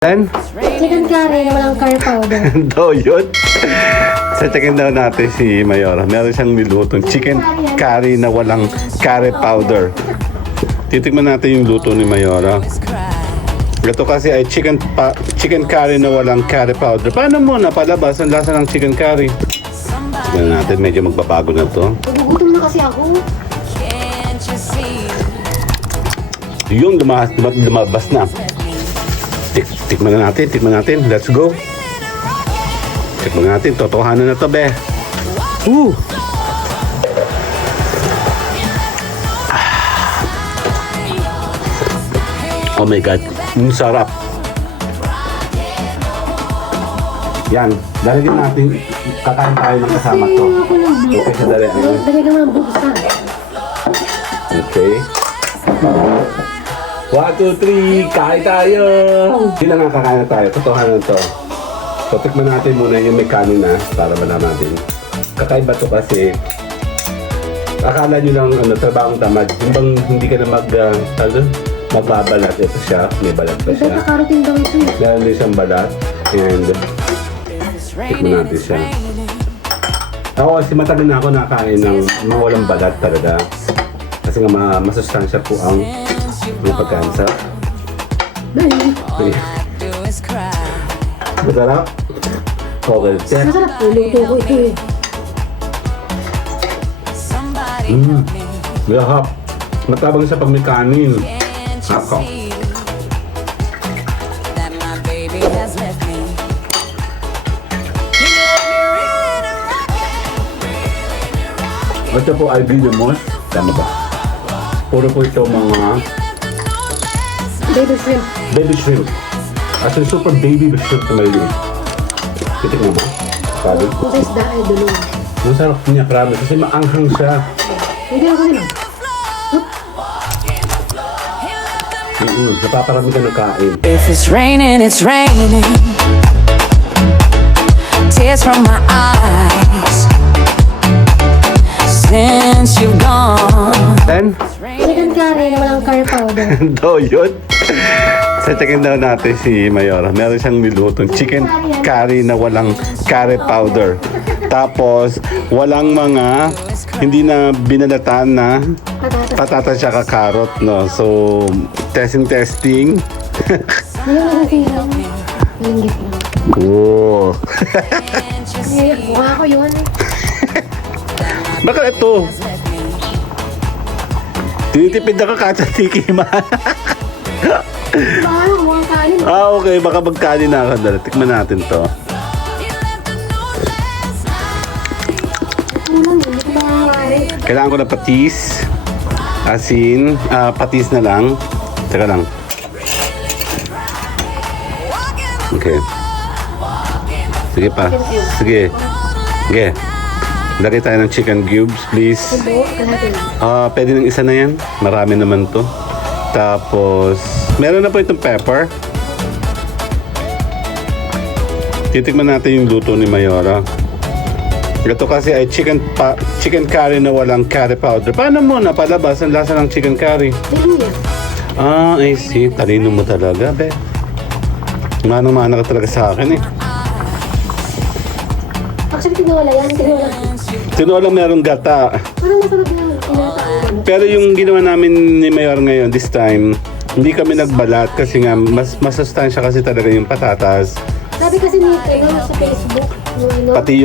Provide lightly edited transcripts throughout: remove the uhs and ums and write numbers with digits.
Then, Chicken curry na walang curry powder. daw yun. Sa chicken daw natin si Mayora. Meron siyang nilutong chicken curry na walang curry powder. Titikman natin yung luto ni Mayora. Ito kasi ay chicken curry na walang curry powder. Paano muna palabas ang lasa ng chicken curry? Tignan natin, medyo magbabago na to. Nagugutom na kasi ako. Yung lumabas na. Tikman na natin. Let's go. Tikman natin. Totohanan na to, be. Woo! Oh my God. Ang sarap. Yan. Dahil natin, kakain tayo ng kasama to. Ako lang. Okay, sadali. Dali ka ng bukas ka. Okay. 1, 2, 3, kain tayo! Hindi na nga kakain tayo. Totohanan to. So, tikman natin muna yung may kanin na para malaman natin. Kakaiba to kasi akala nyo lang trabahong tamad. Yung bang hindi ka na magbabalat. Ito siya. May balat pa siya. Kakarotin daw ito eh. Meron din siyang balat. And tikman natin siya. Ako kasi matagal na ako nakain ng mawalang balat talaga. Kasi nga masustansya po ang pagkain sa masarap. Okay, check. Masarap po. Luto ko ito eh. Lahap. Matabang siya pag may kanin. Hako. Ito po ay binamos. Tama ba? Puro po ito mga Baby shrimp. baby shrimp. As in super baby shrimp na may titik mo ba? Sabi? Kung sa isda ay dulong. Ang sarap niya, promise. Kasi maanghang siya. Hindi ako nila. Napaparami ka ng kain. If it's raining, it's raining. Tears from my eyes. Since you've gone. Then, Chicken curry na walang curry powder. daw yun. Sa chicken daw natin si Mayora. Meron siyang nilutong chicken curry na walang curry powder. Tapos, walang mga hindi na binalatan na patatas at karot, no? So, testing. Ngayon nasisira mo. Linggit lang. Cool. Mukha ko yun. Baka ito. Tinitipid na ka katsa tikima. Baka mukhang kanin. Okay. Baka magkanin na ako. Dali. Tikman natin to. Kulang yun. Hindi ko makakari. Kailangan ko na patis. Asin. Patis na lang. Teka lang. Okay. Sige pa. Sige. Lagay tayo ng chicken cubes, please. Subo. Kalahati lang. Pwede ng isa na yan. Marami naman to. Tapos, meron na po itong pepper. Titikman natin yung luto ni Mayora. Ito kasi ay chicken curry na walang curry powder. Paano muna palabas ang lasa ng chicken curry? Diluya. I see. Talino mo talaga, be. Manang-mana ka talaga sa akin, eh. Actually, tinola yan. Tinolang merong gata. Parang masarap na tinataon. Pero yung ginawa namin ni Mayor ngayon, this time, hindi kami nagbalat kasi nga mas masustansya kasi talaga yung patatas. Sabi kasi nito, sa Facebook, Pati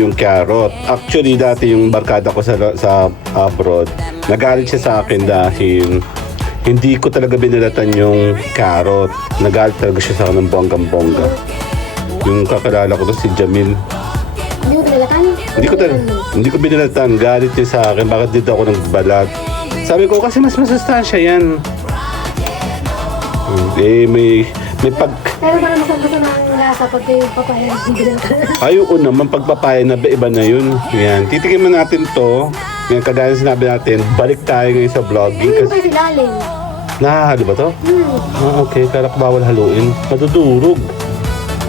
yung carrot. Actually, dati yung barkada ko sa abroad, nagalit siya sa akin dahil hindi ko talaga binalatan yung carrot. Nagalit talaga siya sa akin ng bonggang-bongga. Yung kakilala ko to, si Jamil. Hindi mo pinalatan? Hindi ko binalatan. Galit niya sa akin. Bakit dito ako nagbalat? Sabi ko, kasi mas masustansya yan. May pag... Pero parang masama ang lasa pag kayo papaya nagbibilang. Ayoko naman, pagpapaya na iba na yun. Yan. Titikin mo natin to. Yan, kagaya sinabi natin, balik tayo ngayon sa vlogging. Ano yung kasi lalim? Nahahalo ba to? Okay. Kala ko bawal haluin. Matutulog.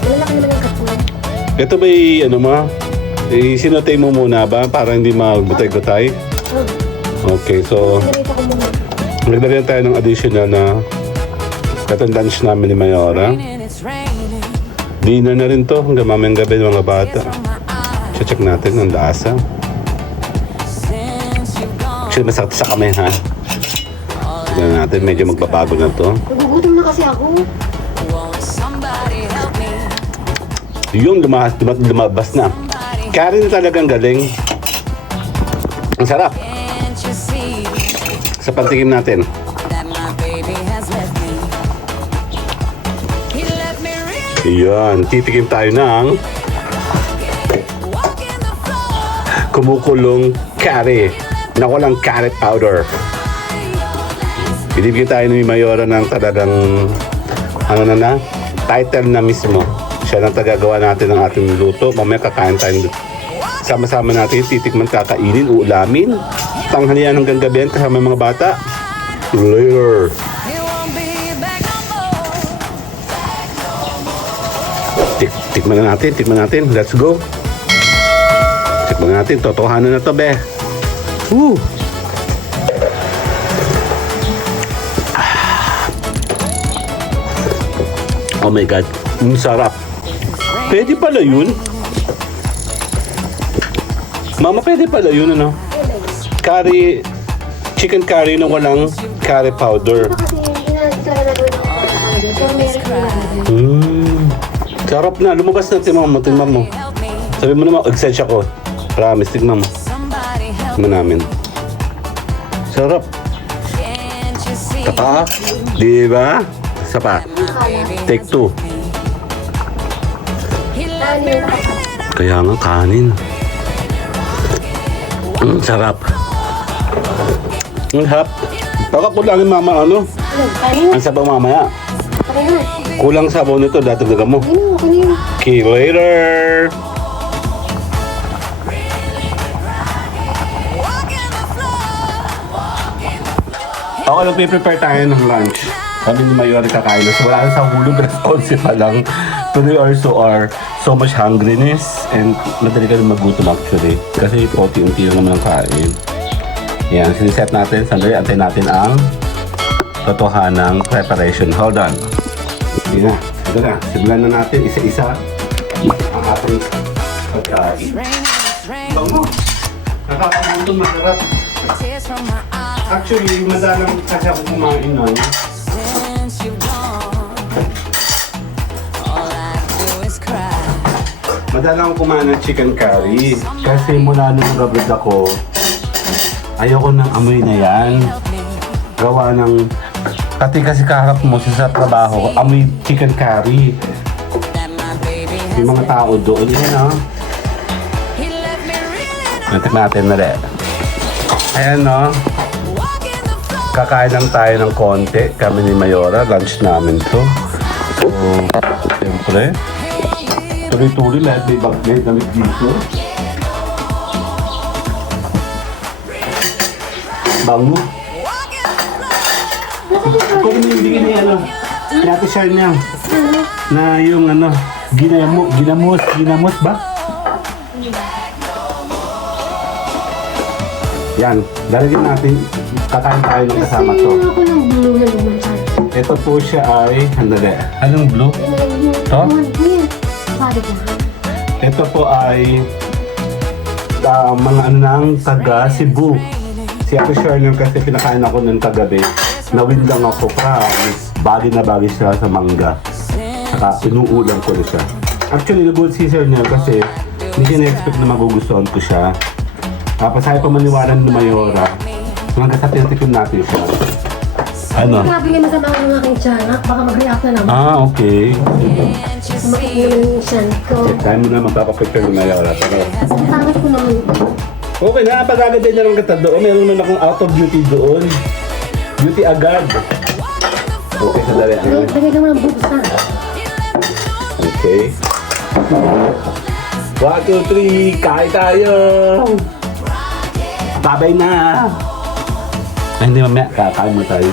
Malalaki naman yung kapoy. Ito ba sinotay mo muna ba para hindi magbutay-gutay? Okay, so Narito ko muna. Nagdagyan tayo ng additional na Ito ang lunch namin ni Mayora. Raining, it's raining. Dinner na rin to hanggang mamayang gabi ng mga bata. From my eyes. Check natin ang lasa. Since you've gone, Actually, masakit sa kamay ha. Tignan natin, medyo magbabago na to. Nagugutom na kasi ako. won't somebody help me? Yung lumabas na. Karen na talagang galing. Ang sarap. Can't you see Sa pantingin natin. that my baby has left me? He left me really Iyan, titikim tayo ng walking the floor. kumukulong curry na walang carrot powder. Binibigyan tayo ni Mayora ng talagang title na mismo. Siya nang tagagawa natin ng ating luto. Mamaya kakain tayo. Sama-sama natin, titikman, kakainin, uulamin. Tanghalian hanggang gabi kasama yung mga bata. Later. He won't be back no more. Tikman na natin. Let's go. Tikman natin. Totohanan na to, be. Woo! Oh my God. Ang sarap. Pwede pala yun. Mama, pwede pala yun, ano? Curry, chicken curry na walang curry powder. Kasi inaantala na doon ako. So, meron ko na. Sarap na. Lumabas na. Tingnan mo. Help me. Sabi mo naman, excited ako. Promise, tingnan mo. Somebody help Tingnan namin. Sarap. Can't you see Taka. Di ba? Isa pa. Take two. he left me Kaya nga kanin. Sarap. Ang hap. Baka kulangin mama ano? Kanin. Ang sabaw mamaya. Kanin. Kulang sabaw nito, datagdagan mo. Kanin. Okay, later. Ako nagpe-prepare tayo ng lunch. Kami ni Mayor kakain na. So wala na sa hulog, response pa lang. Today also are so much hungriness and madali ka rin magutom actually. Kasi unti-unti lang naman ang kain. Yan, siniset natin. Sandali, antay natin ang totohanang preparation. Hold on. Sige na. Ito na. Simulan na natin isa-isa ang ating pagkain. raining, it's raining. Bango. Nakakagutom, masarap. Tears from my eyes. Actually, madalang kasi ako kumain nun. Since you've gone, all I do is cry. Madalang ako kumain ng chicken curry. Kasi mula nung nag-abroad ako, ayoko ng amoy na yan. Help me. Gawa ng... Pati kasi kaharap mo sa trabaho, amoy chicken curry. That my baby has Yung mga tao doon, yan o. He left me really Natik natin na rin. Ayan o. walking the floor. Kakain lang tayo ng konti. Kami ni Mayora, lunch namin to. So, siyempre, tuloy-tuloy lahat may bag may damit dito. Bango. Ako rin yung bigyan niya, ano, natin share niya. Na yung ano, ginamos ba? Yan, lalagyan natin, kakain tayo ng kasama to. Kasi ako ng blue na lumansan. Ito po siya ay, handali, anong blue? To? Yan. Sabi ko. Ito po ay mga ano ng taga Cebu. Si Ate Shirley kasi pinakain ako ng kagabi. Nawin lang ako promise. Bagay na bagay siya sa mangga. Saka inuulam ko na siya. Actually, nagulat si Sir Nel kasi hindi siya na-expect na magugustuhan ko siya. Tapos ayaw pa maniwalan ni Mayora. Hanggang sa tinatikim natin siya. Ano? Grabe nga masama ang aking tiyanak. Baka mag-react na naman. Ah, okay. Sumakit naman yung tiyan ko. Check tayo muna magpapapicture ni Mayora. Pero Tangat ko naman. okay na, pag-agad na lang kita doon. Meron naman akong out of duty doon. Duty agad. Okay, sandali. Lagay ka mo ng boobs na. Okay. 1, 2, 3, kain tayo! Babay na! Ay, hindi mamaya, kakain mo tayo.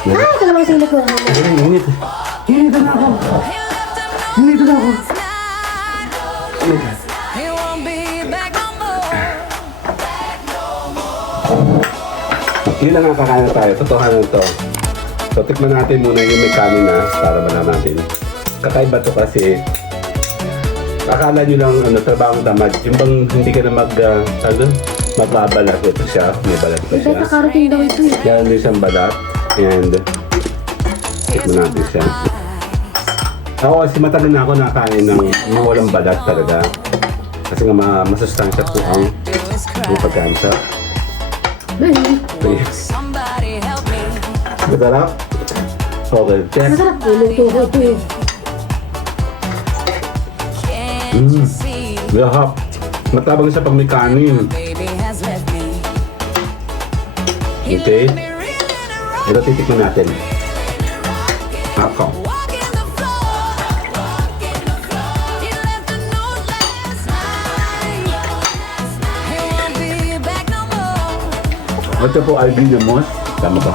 Ah, ito naman sila ko. Init. Init na ako. Init na ako. Oh my God. He won't be back no more. Yun lang ang kakain na tayo. Totohanan to. So, So, tikman natin muna yung may kanin na para malaman natin. Kakaiba to kasi akala nyo lang trabahong tamad. Yung bang hindi ka na magbabalat. Ito siya, may balat pa siya. Beta-carotene daw ito eh. Kaya may isang balat. And tikman natin siya. Ako kasi matagal na ako nakain ng mga walang balat talaga. Kasi nga masustansya po ang pagkain siya. Somebody help me. Masarap? Okay, check. Masarap po. Luto ko ito eh. Can't you see? Lahap. Matabang siya pag may kanin. Baby has left me. He Okay. left me reeling and Ito titikman natin. Ako. walking the floor. He left a note last night. He won't be back no more. Ito po albinamos. Tama ba?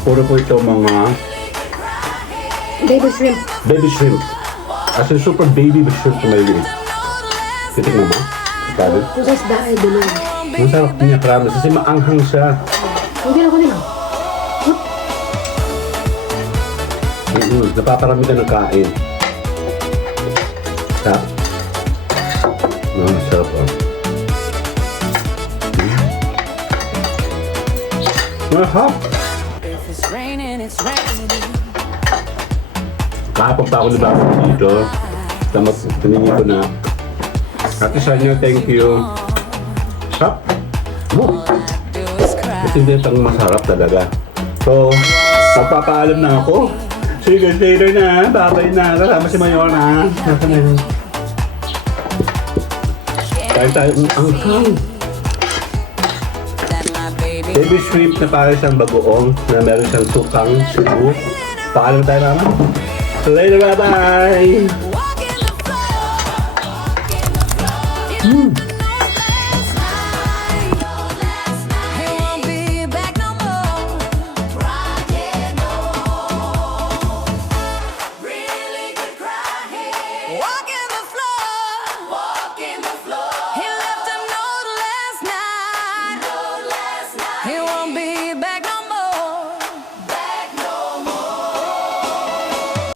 Puro po ito mga Baby shrimp. baby shrimp. As in super baby shrimp na maliit. Titikman mo? Sabi? Kung sa isda ay dulong. Ang sarap niya, promise. Kasi maanghang siya. Hindi na ko nila. Napaparami ka ng kain. Sarap. Sarap oh. Mahap! If it's raining, it's raining. Kahapon pa ako nabasa dito. Tapos tumingin ko na. Ate Shania, thank you. Sarap! Oh, Do is cry. kasi hindi itong masarap talaga. So, magpapaalam na ako. See you guys later na. Babay na. Kasama si Mayora. Nasa na yun? Kaya tayo anghang. That my baby Baby shrimp na parang siyang bagoong na meron siyang sukang subo. Paalam tayo naman. So later, bye-bye!